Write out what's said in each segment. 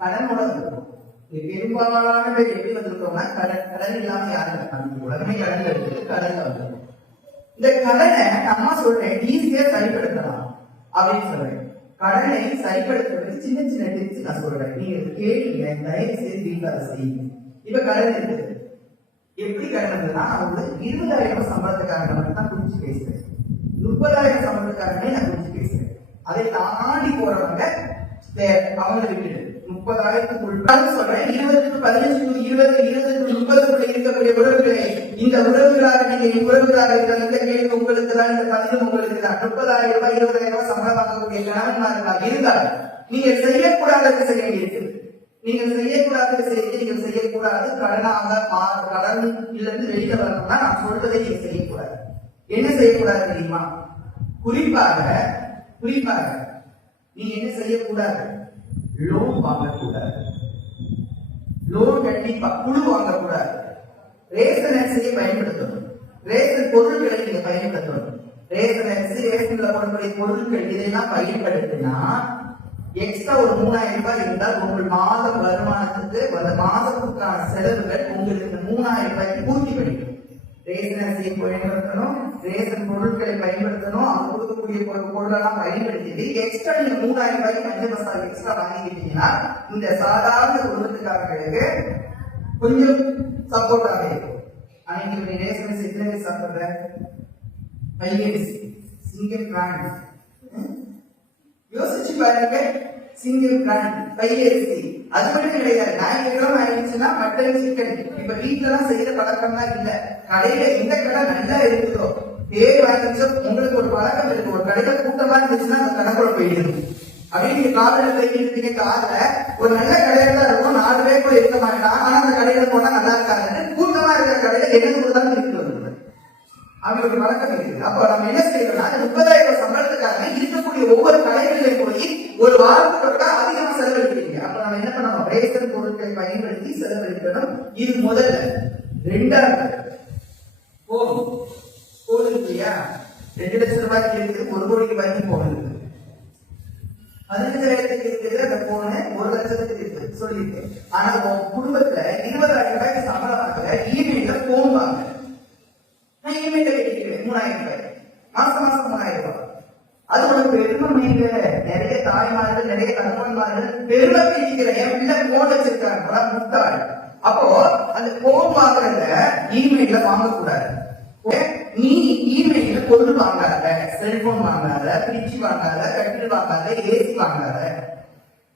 கடனோட இருக்கும் பெரும்பாலான பேர் எப்படி வந்திருக்கோம்னா கடன் கடன் இல்லாம யாரும் இருக்காங்க உலகமே கடன் இருக்குது கடன்ல வந்திருக்கும். இந்த கடனை அம்மா சொல்றேன் ஈஸியா சரிப்படுத்தலாம் அப்படின்னு சொல்றேன். கடனை சரிப்படுத்துறது சின்ன சின்ன டிப்ஸ் நான் சொல்றேன். நீங்க கேளுங்க தயவு செய்து வீட்டுல அதை செய்யுங்க. இப்ப கடன் இருக்குது எப்படி கடன் இருந்ததுன்னா நான் இருபதாயிரம் சம்பளத்துக்காரங்க மட்டும் தான் குறிச்சு பேசுறேன். முப்பதாயிரம் சம்பளத்துக்காரங்களே நான் குறிச்சு பேசுறேன். அதை தாண்டி போறவங்க அவங்களை விட்டுட்டு. முப்பதாயிரத்துக்குள் சொல்றேன். இருபதுக்கு பதினஞ்சு to இருபது இருபதுக்கு முப்பதுக்குள்ள இருக்கக்கூடிய உறவுகளை இந்த உறவுகளாக நீங்கள் உறவுகளாக இருக்கிற இந்த கேள்வி உங்களுக்கு தான் இந்த பதிவு உங்களுக்கு தான். முப்பதாயிரம் ரூபாய் இருபதாயிரம் ரூபாய் சம்பளம் வாங்கக்கூடிய கணவன்மார்களாக இருந்தால் நீங்க செய்யக்கூடாதது செய்ய வேண்டியிருக்குது நீங்கள் செய்யக்கூடாதது செய்ய நீங்கள் செய்யக்கூடாது கடனாக மா- கடன் இருந்து வெளியில வரணும்னா நான் சொல்றதை நீங்க செய்யக்கூடாது. என்ன செய்யக்கூடாது தெரியுமா? குறிப்பாக குறிப்பாக நீ என்ன செய்யக்கூடாது? லோன் வாங்கக்கூடாது. லோன் கண்டிப்பா குழு வாங்கக்கூடாது. ரேஷன் அரிசியை பயன்படுத்தணும். ரேசன் பொருட்களை நீங்க பயன்படுத்தணும். ரேஷன் அரிசி ரேஷன்ல போடக்கூடிய பொருட்கள் இதெல்லாம் பயன்படுத்தினா எக்ஸ்ட்ரா ஒரு மூணாயிரம் ரூபாய் இருந்தால் உங்கள் மாத வருமானத்துக்கு மாதத்துக்கான செலவுகள் உங்களுக்கு மூணாயிரம் ரூபாய்க்கு பூர்த்தி பண்ணி ரேஷன் பயன்படுத்தணும். ரேசன் பொருட்களை பயன்படுத்தணும். அவங்க கொடுக்கக்கூடிய பொருள் பொருளெல்லாம் பயன்படுத்திட்டு எக்ஸ்ட்ரா நீங்க மூணாயிரம் ரூபாய் மஞ்சள் மசாலா எக்ஸ்ட்ரா வாங்கிக்கிட்டீங்கன்னா இந்த சாதாரண குடும்பத்துக்காரர்களுக்கு கொஞ்சம் சப்போர்ட்டாக இருக்கும். ஆனா இன்னைக்கு நீ ரேஷன் அரிசி எத்தனை அரிசி சாப்பிடுற? பிராண்ட் யோசிச்சு பாருங்க. சிங்கிள் பிராண்ட் பையரிசி அது மட்டும் கிடையாது ஞாயிற்றுக்கிழமை ஆயிடுச்சுன்னா மட்டன் சிக்கன் இப்ப வீட்டுல எல்லாம் செய்யற பழக்கம்லாம் இல்ல. கடையில எந்த கடை நல்லா இருக்குதோ? பேர் வாங்கிச்சு? உங்களுக்கு ஒரு பழக்கம் இருக்கு. ஒரு கடையில கூட்டமா இருந்துச்சுன்னா அந்த கடைக்குள்ள போயிடுது. அப்படின்னு நீங்க காதல போயிருக்கீங்க காதுல. ஒரு நல்ல கடையில தான் இருக்கும் நாலு பேர் கூட இருக்க மாட்டான். ஆனா அந்த கடையில போனா நல்லா இருக்காங்கன்னு கூட்டமா இருக்கிற கடையில என்ன கொடுத்தாலும் இருக்கு வந்து அவங்களுக்கு வழக்கம் இருக்குது. அப்ப நம்ம என்ன செய்யறோம்னா முப்பதாயிரம் சம்பளத்துக்காக இருக்கக்கூடிய ஒவ்வொரு ஒரு விட அதிகமா செலவழிக்கிறீங்க. அப்ப நம்ம என்ன பண்ணணும்? ரேஷன் பொருட்களை பயன்படுத்தி செலவழிக்கணும். இது முதல்ல. ரெண்டாவது போன் போன் இல்லையா? ரெண்டு லட்சம் ரூபாய்க்கு இருக்குது. ஒரு கோடிக்கு ரூபாய்க்கு போகுது பதினஞ்சாயிரத்துக்கு இருக்குது. அந்த போன ஒரு லட்சத்துக்கு இருக்கு சொல்லியிருக்கேன் ஆனா உன் குடும்பத்துல இருபதாயிரம் ரூபாய்க்கு சம்பளம் வாங்குற இமெயில போன் வாங்க. நான் இமெயில கட்டிக்கிறேன். மூணாயிரம் ரூபாய். மாசம் மாசம் மூணாயிரம். நிறைய தாய்மார்கள் நிறைய தகவல்மார்கள் பெருமை மீதிக்கிற என் பிள்ளை போன் வச்சிருக்காங்க. முட்டாள். அப்போ அந்த போன் வாங்குறத இமெயில வாங்கக்கூடாது. நீ இமெயில பொருள் வாங்காத. செல்போன் வாங்காத பிரிட்ஜ் வாங்காத கட்டில் வாங்காத ஏசி வாங்காத.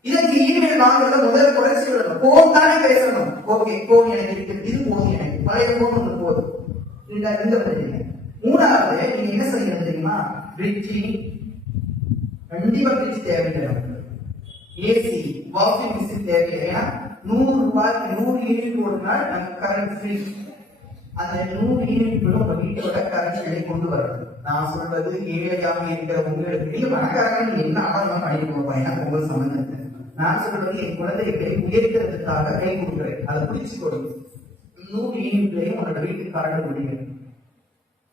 இதற்கு இமெயில் வாங்குறத முதல்ல குறைச்சி விடணும். போன் தானே பேசணும். ஓகே போன் எனக்கு இருக்கு. இது போன் எனக்கு. பழைய போன் ஒன்று போதும். இந்த இந்த மூணாவது நீங்க என்ன செய்யணும் தெரியுமா? பிரிட்ஜி கண்டிப்பா தேவையில்லை ஏசி வாஷிங் மிஷின் தேவையில்லையா ஏன்னா நூறு ரூபாய்க்கு நூறு யூனிட் போடுனால் நமக்கு கரண்ட் ஃப்ரீ அந்த நூறு யூனிட் உங்க வீட்டோட கரண்ட் விலை கொண்டு வரணும் நான் சொல்றது ஏழையாக இருக்கிற உங்களுக்கு நீங்க பணக்காரங்க என்ன ஆதாரம் பண்ணிட்டு போங்க ஏன்னா உங்களுக்கு சம்பந்தம் நான் சொல்றது என் குழந்தைகளை உயர்த்துறதுக்காக கை கொடுக்குறேன். அதை பிடிச்சு கொடுங்க நூறு யூனிட்லயும் உங்களோட வீட்டுக்கு கரண்ட் முடியும்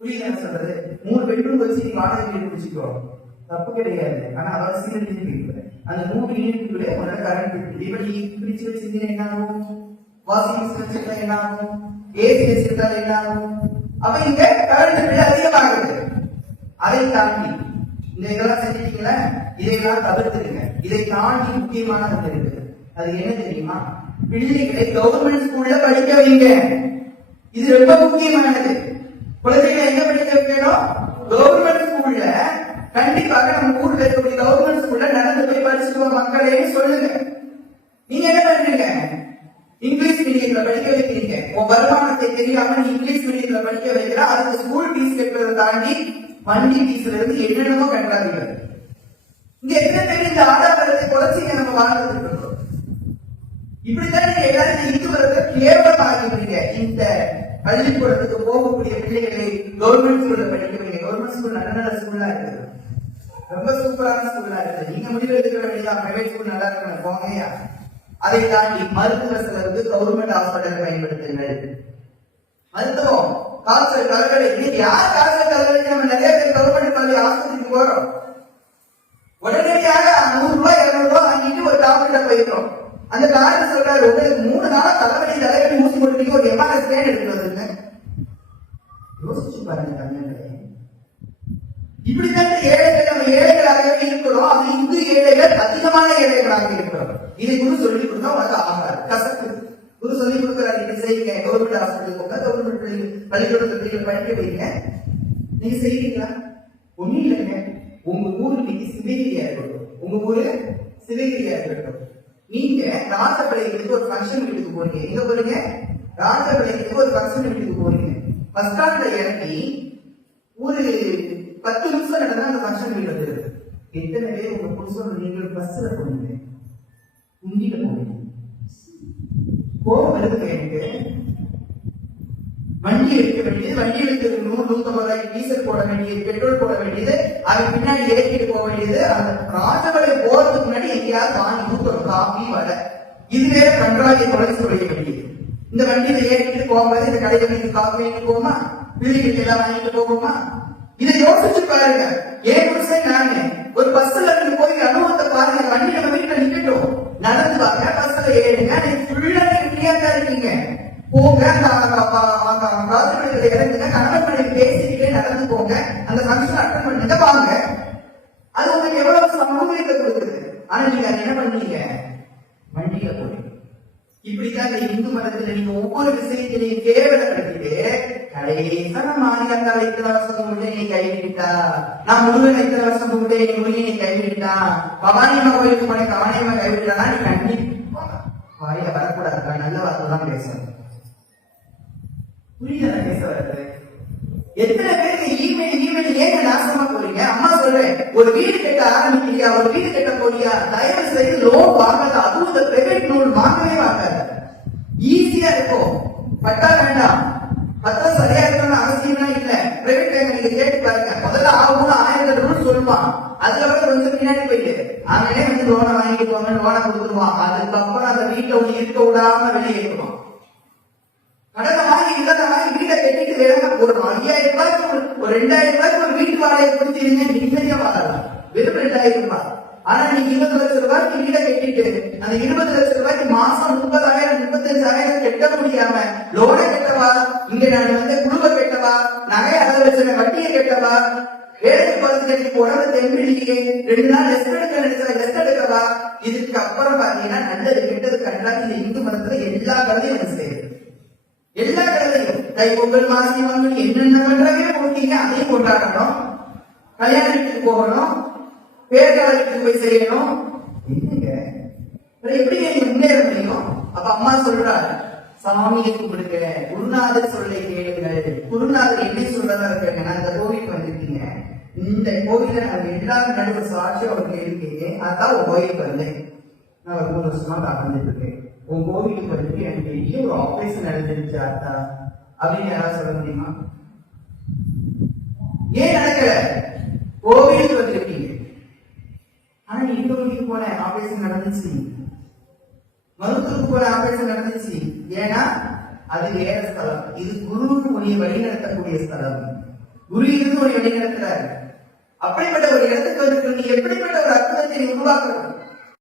புரியுது? என்ன சொல்றது மூணு பெட்ரூம் வச்சு நீ வாடகை வீடு பிடிச்சிக்கோ. தப்பு கிடையாது. ஆனா அவசியம் இருக்கு அந்த மூணு யூனிட்டுக்குள்ளே உங்களோட கரண்ட் இருக்கு இப்படி பிரிச்சு பிடிச்சு என்ன ஆகும் வாஷிங் மிஷின் வச்சிருந்தா என்ன ஆகும் ஏசி வச்சிருந்தா என்ன ஆகும் அப்ப இங்க கரண்ட் பில் அதிகமாகுது. அதை தாண்டி இந்த இதெல்லாம் செஞ்சிட்டீங்களா? இதையெல்லாம் தவிர்த்துடுங்க. இதை தாண்டி முக்கியமான ஒன்று இருக்குது அது என்ன தெரியுமா? பிள்ளைகளை கவர்மெண்ட் ஸ்கூல்ல படிக்க வைங்க. இது ரொம்ப முக்கியமானது. குழந்தைகளை என்ன படிக்க கண்டிப்பாக நம்ம ஊர்ல இருக்கக்கூடிய கவர்மெண்ட் ஸ்கூல்ல நடந்து போய் படிச்சுட்டு மக்களே சொல்லுங்க. நீங்க என்ன பண்றீங்க? இங்கிலீஷ் மீடியத்துல படிக்க வைக்கிறீங்க. உன் வருமானத்தை தெரியாம நீ இங்கிலீஷ் மீடியத்துல படிக்க வைக்கிற அதுக்கு ஸ்கூல் ஃபீஸ் கட்டுறதை தாண்டி வண்டி ஃபீஸ்ல இருந்து என்னென்னமோ கட்டாதீங்க இங்க எத்தனை பேர்? இந்த ஆதாரத்தை குறைச்சிங்க நம்ம வாழ்ந்துட்டு இருக்கோம் இப்படித்தான் நீங்க எல்லாரும் இந்து வரத கேவலமாக்கிறீங்க இந்த பள்ளிக்கூடத்துக்கு போகக்கூடிய பிள்ளைகளை கவர்மெண்ட் ஸ்கூல்ல படிக்க வைங்க. கவர்மெண்ட் ஸ்கூல் நல்ல நல்ல ஸ்கூல்லா இருக்குது. ரொம்ப சூப்பரான ஸ்கூல்லா இருக்குது. நீங்க முடிவு எடுக்க வேண்டியதான் பிரைவேட் ஸ்கூல் நல்லா இருக்கணும் போங்கய்யா. அதை தாண்டி மருத்துவ செலவுக்கு கவர்மெண்ட் ஹாஸ்பிட்டல் பயன்படுத்துங்கள். மருத்துவம் காசு தலைவலி யார் காசு தலைவலிக்கு நம்ம நிறைய பேர் கவர்மெண்ட் பள்ளி ஆஸ்பத்திரி போறோம் உடனடியாக நூறு ரூபாய் இருநூறு ரூபாய் வாங்கிட்டு ஒரு டாக்டர் போயிருக்கோம் அந்த டாக்டர் சொல்றாரு உங்களுக்கு மூணு நாளா தலைவலி தலைவலி ஊசி போட்டுட்டீங்க ஒரு எம்ஆர்ஐ ஸ்கேன் எடுத்துட்டு வந்துருங்க யோசிச்சு பாருங்க தமிழர்களே இப்படித்தான் ஏழைகள் நம்ம ஏழைகளாகவே இருக்கிறோம் அது இந்து ஏழைகள் அதிகமான ஏழைகளாக இருக்கிறோம் இதை குரு சொல்லி கொடுத்தா உனக்கு ஆகாது. கசக்கு. குரு சொல்லி கொடுக்குறாரு நீங்க செய்யுங்க கவர்மெண்ட் ஹாஸ்பிட்டல் போங்க. கவர்மெண்ட் பள்ளிக்கூடத்தில் பிள்ளைகள் படிக்க வைங்க. நீங்க செய்வீங்களா? ஒண்ணும் இல்லைங்க. உங்க ஊர் நீங்க சிவகிரியா இருக்கட்டும். உங்க ஊரு சிவகிரியா இருக்கட்டும். நீங்க ராஜபாளையத்துக்கு ஒரு ஃபங்க்ஷன் வீட்டுக்கு போறீங்க. எங்க போறீங்க? ராஜபாளையத்துக்கு ஒரு ஃபங்க்ஷன் வீட்டுக்கு போறீங்க. பஸ் ஸ்டாண்ட்ல இறங்கி ஒரு பத்து நிமிஷம் நடந்தா அந்த ஃபங்க்ஷன் வீடு வந்துருது எத்தனை பேர் உங்க புருஷன் நீங்கள் பஸ்ல போனீங்க? உண்டியில போனீங்க. கோபம் வருது எனக்கு? வண்டி எடுக்க வேண்டியது வண்டி எடுக்கிறதுக்கு நூறு நூத்தம்பது டீசல் போட வேண்டியது பெட்ரோல் போட வேண்டியது அதுக்கு பின்னாடி இறக்கிட்டு போக வேண்டியது அந்த ராஜமலை போறதுக்கு முன்னாடி எங்கேயாவது வாங்கி ஊத்தணும் காஃபி வடை. இது வேற கன்றாவிய தொலைச்சு சொல்ல வேண்டியது இந்த வண்டியில ஏற்றிட்டு போகும்போது இந்த கடையில வீட்டு காஃபி வாங்கிட்டு போகுமா? பிள்ளைகளுக்கு எல்லாம் வாங்கிட்டு போவோமா இதை யோசிச்சு பாருங்க. ஏன் புருஷன் நாங்க ஒரு பஸ்ல இருந்து போய் அனுபவத்தை பாருங்க. வண்டி நம்ம வீட்டுல நிக்கட்டும். நடந்து வாங்க. பஸ்ல ஏறுங்க. நீங்க ஃபுல்லா நீங்க இருக்கீங்க. போங்க. அந்த ராஜமணியில இறங்குங்க. கணவன் மனைவி பேசிக்கிட்டே நடந்து போங்க. அந்த ஃபங்க்ஷன் அட்டன் பண்ணுங்க. வாங்க. அது உங்களுக்கு எவ்வளவு சமூகத்தை கொடுக்குது? ஆனா நீங்க அதை என்ன பண்ணீங்க? வண்டியில போறீங்க. இப்படித்தான் இந்த இந்து மதத்துல நீங்க ஒவ்வொரு விஷயத்திலையும் கேவலப்படுத்திட்டு கடைசியா நான் மாநிலங்கால இத்தனை வருஷம் கும்பிட்டு நீ கைவிட்டா நான் முருகன் இத்தனை வருஷம் கும்பிட்டு நீ முருகன் நீ கைவிட்டா பவானியம்மா கோயிலுக்கு போன பவானியம்மா கைவிட்டா நீ கண்டிப்பா வாயில வரக்கூடாது. நல்ல வார்த்தை தான் பேசணும் புரியல பேச வருது எத்தனை பேருக்கு ஈமெயில் ஈமெயில் ஏங்க நாசமா போறீங்க அம்மா சொல்றேன் ஒரு வீடு கட்ட ஆரம்பிக்கிறியா? ஒரு வீடு கட்ட போறியா? தயவு செய்து லோன் வாங்கல அதுவும் இந்த பிரைவேட் லோன் வாங்கவே வாங்காத. ஈஸியா இருக்கும் பட்டா வேண்டாம். பத்தா சரியா இருக்கணும்னு அவசியம்லாம் இல்ல. பிரைவேட் பேங்க் நீங்க கேட்டு பாருங்க. முதல்ல ஆகும் ஆயிரத்தி ரூபாய் சொல்லுவான். அதுக்கப்புறம் கொஞ்சம் பின்னாடி போயிட்டு அவனே வந்து லோனை வாங்கிக்குவாங்க லோனை கொடுத்துருவான். அதுக்கப்புறம் அந்த வீட்டுல ஒண்ணு இருக்க விடாம வெளியேற்றுவான் கடனை வாங்கி இல்லத்தை வாங்கி வீட்டை கட்டிட்டு வேற ஒரு ஐயாயிரம் ரூபாய்க்கு ஒரு ரெண்டாயிரம் ரூபாய்க்கு ஒரு வீட்டு வாடகை கொடுத்தீங்க நிம்மதியா வாழலாம் வெறும் ரெண்டாயிரம் ரூபாய். ஆனா நீங்க இருபது லட்சம் ரூபாய்க்கு வீட்டை கட்டிட்டு அந்த இருபது லட்சம் ரூபாய்க்கு மாசம் முப்பதாயிரம் முப்பத்தஞ்சாயிரம் கட்ட முடியாம லோனை கட்டவா? இங்க நான் வந்து குடும்ப கட்டவா? நகை அடகு வச்சிருக்க வட்டியை கட்டவா? வேலைக்கு பார்த்து கட்டி உடம்பு தெம்பிடியே ரெண்டு நாள் ரெஸ்ட் எடுக்க நினைச்சா ரெஸ்ட் எடுக்கவா? இதுக்கு அப்புறம் பாத்தீங்கன்னா நல்லது கெட்டது கண்டாது இந்த இந்து மதத்துல எல்லா கதையும் எனக்கு செய்யுது எல்லா கடலையும் தை பொங்கல் மாசி மங்கல் என்னென்ன பண்றவே போட்டீங்க அதையும் கொண்டாடணும். கல்யாணத்துக்கு போகணும். பேர்காலத்துக்கு போய் செய்யணும். என்னங்க? எப்படி நீங்க முன்னேற முடியும்? அப்ப அம்மா சொல்றாரு சாமியை கும்பிடுங்க குருநாதர் சொல்லை கேளுங்கள். குருநாதர் எப்படி சொல்றதா இருக்காங்க நான் இந்த கோவிலுக்கு வந்திருக்கீங்க இந்த கோவில நான் எல்லாரும் நடுவர் சாட்சியம் அவர் கேள்விக்கீங்க அதான் உங்க கோயிலுக்கு வந்தேன். நான் ஒரு மூணு வருஷமா நான் வந்துட்டு இருக்கேன். உன் கோவிலுக்கு வந்துட்டு எனக்கு பெரிய ஒரு ஆபரேஷன் நடந்துருச்சு அத்தா அப்படின்னு யாராவது சொல்ல முடியுமா? ஏன் நடக்கல? கோவிலுக்கு வந்திருக்கீங்க ஆனா நீ இந்த கோவிலுக்கு போன ஆபரேஷன் நடந்துச்சு. மருத்துவருக்கு போன ஆபரேஷன் நடந்துச்சு. ஏன்னா அது வேற ஸ்தலம். இது குரு உன்னை வழிநடத்தக்கூடிய ஸ்தலம். குரு இருந்து உன்னை வழிநடத்துறாரு. அப்படிப்பட்ட ஒரு இடத்துக்கு வந்துட்டு எப்படிப்பட்ட ஒரு அற்புதத்தை நீ